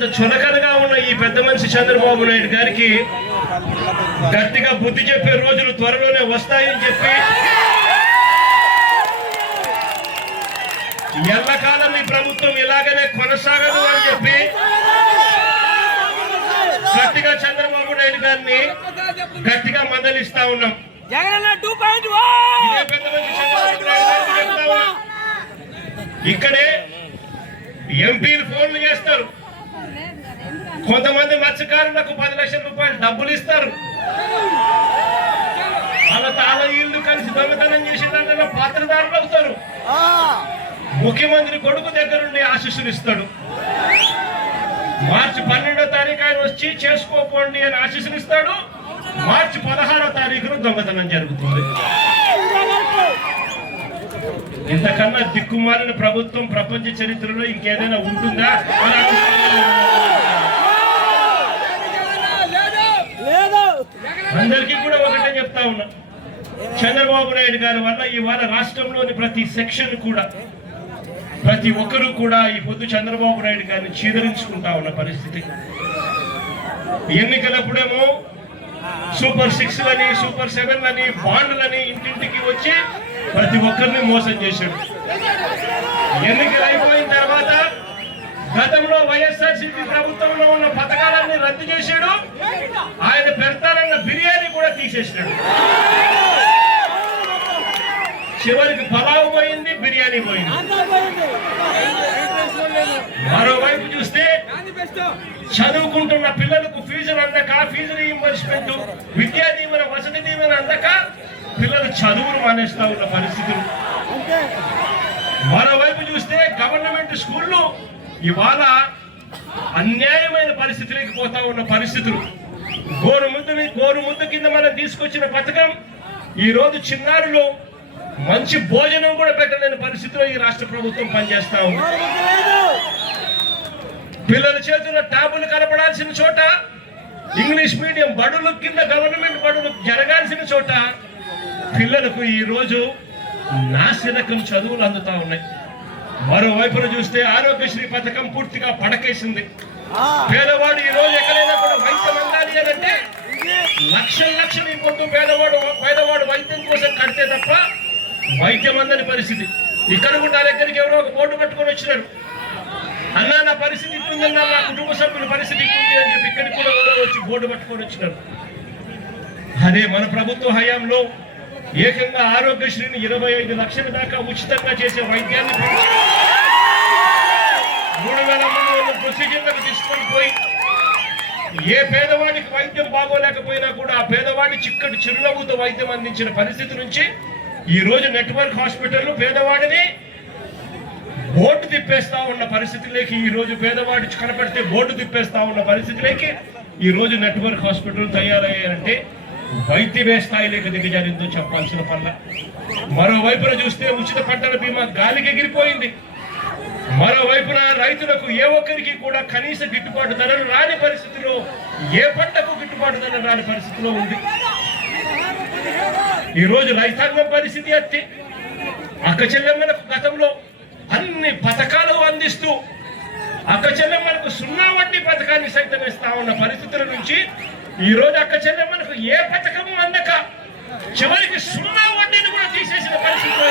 ఇంత చులకనగా ఉన్న ఈ పెద్ద మనిషి చంద్రబాబు నాయుడు గారికి గట్టిగా బుద్ధి చెప్పే రోజులు త్వరలోనే వస్తాయని చెప్పి ఎల్లకాలం ఈ ప్రభుత్వం ఇలాగనే కొనసాగదు అని చెప్పి గట్టిగా చంద్రబాబు నాయుడు గారిని గట్టిగా మందలిస్తా ఉన్నాం. ఇక్కడే ఎంపీలు ఫోన్లు చేస్తారు, కొంతమంది మత్స్యకారులకు 10 లక్షల రూపాయలు డబ్బులు ఇస్తారు, వాళ్ళ తాళ ఇల్లు కలిసి దొంగతనం చేసిన దాంట్లో పాత్రదారులు అవుతారు. ముఖ్యమంత్రి కొడుకు దగ్గర నుండి ఆశీస్సులు ఇస్తాడు. మార్చి 12వ తారీఖు ఆయన వచ్చి చేసుకోపోండి అని ఆశీస్సులు ఇస్తాడు. మార్చి 16వ తారీఖున దొంగతనం జరుగుతుంది. ఇంతకన్నా దిక్కుమాలిన ప్రభుత్వం ప్రపంచ చరిత్రలో ఇంకేదైనా ఉంటుందా? అందరికీ కూడా ఒకటే చెప్తా ఉన్నా, చంద్రబాబు నాయుడు గారి వల్ల ఇవాళ రాష్ట్రంలోని ప్రతి సెక్షన్ కూడా, ప్రతి ఒక్కరూ కూడా ఈ పొద్దు చంద్రబాబు నాయుడు గారిని చీదరించుకుంటా ఉన్న పరిస్థితి. ఎన్నికలప్పుడేమో సూపర్ 6 లని, సూపర్ 7 లని, బాండ్లని ఇంటింటికి వచ్చి ప్రతి ఒక్కరిని మోసం చేశాడు. ఎన్నికలు అయిపోయిన తర్వాత గతంలో వైఎస్ఆర్సీపీ ప్రభుత్వంలో ఉన్న పథకాలన్నీ రద్దు చేశాడు. ఆయన పెడతానన్న బిర్యానీ కూడా తీసేసాడు. చివరికి పలావ్ పోయింది, బిర్యానీ పోయింది. మరోవైపు చూస్తే చదువుకుంటున్న పిల్లలకు ఫీజులు అందక, ఫీజు రీయింబర్స్మెంట్, విద్యా దీవెన, వసతి దీవెన అందక పిల్లలు చదువులు మానేస్తా ఉన్న పరిస్థితులు. మరోవైపు చూస్తే గవర్నమెంట్ స్కూళ్ళు ఇవాళ అన్యాయమైన పరిస్థితులకు పోతా ఉన్న పరిస్థితులు. గోరుముద్దు కింద మనం తీసుకొచ్చిన పథకం ఈ రోజు చిన్నారులు మంచి భోజనం కూడా పెట్టలేని పరిస్థితిలో ఈ రాష్ట్ర ప్రభుత్వం పనిచేస్తా ఉంది. పిల్లల చేతుల్లో ట్యాబులు కనపడాల్సిన చోట ఇంగ్లీష్ మీడియం బడులు కింద గవర్నమెంట్ బడులు జరగాల్సిన చోట పిల్లలకు ఈ రోజు నాసిరకం చదువులు అందుతా ఉన్నాయి. మరోవైపున చూస్తే ఆరోగ్యశ్రీ పథకం పూర్తిగా పడకేసింది. పేదవాడు ఈ రోజు ఎక్కడైనా కూడా వైద్యం అందాలి అంటే లక్షలు ఈ పొద్దు పేదవాడు వైద్యం కోసం కడితే తప్ప వైద్యం అందని పరిస్థితి. ఇక్కడ కూడా నా దగ్గరికి ఎవరో ఒక బోర్డు పట్టుకొని వచ్చినారు, అన్నా నా పరిస్థితి ఇట్టుందన్నా, నా కుటుంబ సభ్యుల పరిస్థితి ఇట్టుంది అని చెప్పి ఇక్కడికి కూడా ఎవరో వచ్చి బోర్డు పట్టుకొని వచ్చినారు. అదే మన ప్రభుత్వ హయాంలో ఏకంగా ఆరోగ్యశ్రీని 25 లక్షల దాకా ఉచితంగా చేసే వైద్యాన్ని 3,300 ప్రొసీజర్లకు తీసుకొని పోయి ఏ పేదవాడికి వైద్యం బాగోలేకపోయినా కూడా ఆ పేదవాడి చిక్కటి చిరునవ్వుతో వైద్యం అందించిన పరిస్థితి నుంచి ఈ రోజు నెట్వర్క్ హాస్పిటల్ పేదవాడిని బోర్డు తిప్పేస్తా ఉన్న పరిస్థితిలోకి, ఈ రోజు పేదవాడి కనపడితే బోర్డు తిప్పేస్తా ఉన్న పరిస్థితిలోకి ఈ రోజు నెట్వర్క్ హాస్పిటల్ తయారయ్యారంటే వైద్యం ఏ స్థాయిలోకి దిగజారిందో చెప్పాల్సిన పనుల. మరోవైపున చూస్తే ఉచిత పంటల బీమా గాలికి ఎగిరిపోయింది. మరోవైపున రైతులకు ఏ ఒక్కరికి కూడా కనీస గిట్టుబాటు ధరలు రాని పరిస్థితిలో, ఏ పంటకు గిట్టుబాటు ధరలు రాని పరిస్థితిలో ఉంది. ఈ రోజు రైతాంగం పరిస్థితి ఎత్తి అక్క చెల్లెమ్మలకు గతంలో అన్ని పథకాలు అందిస్తూ అక్క చెల్లెమ్మలకు 0 వడ్డీ పథకాన్ని సైతం ఇస్తా ఉన్న పరిస్థితుల నుంచి ఈ రోజు అక్క చెల్లెమ్మలకు ఏ పథకము అందక చివరికి 0 వడ్డీని కూడా తీసేసిన పరిస్థితుల్లో